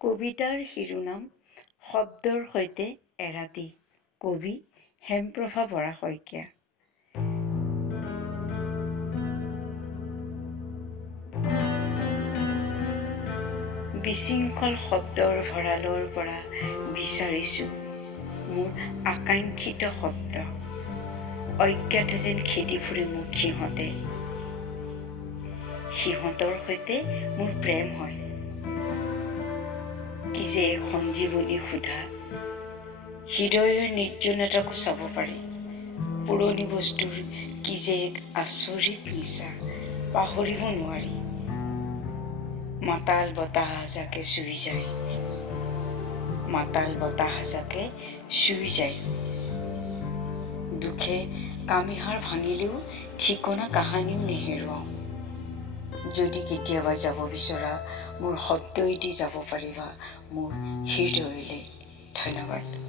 কবিতাৰ শিৰোনাম শব্দৰ সৈতে এৰাতি। কবি হেমপ্ৰভা বৰা শইকীয়া। বিশৃংখল শব্দৰ ভঁৰালৰ পৰা বিচাৰিছো মোৰ আকাংক্ষিত শব্দ। অজ্ঞাত যেন খেদি ফুৰে মোক সিহঁতে। সিহঁতৰ সৈতে মোৰ প্ৰেম হয়। কি যে সঞ্জীৱনী সোধা, হৃদয়ৰ নিৰ্জনতাকো চাব পাৰি। পুৰণি বস্তুৰ কি যে এক আচৰিত নিচা, পাহৰিব নোৱাৰি। মাতাল বতাহজাকে চুই যায়, মাতাল বতাহজাকে চুই যায়। দুখে কামিহাৰ ভাঙিলেও ঠিকনা কাহানিও নেহেৰুৱাওঁ। যদি কেতিয়াবা যাব বিচৰা মোৰ শব্দই দি যাব পাৰিবা মোৰ হৃদয়লৈ। ধন্যবাদ।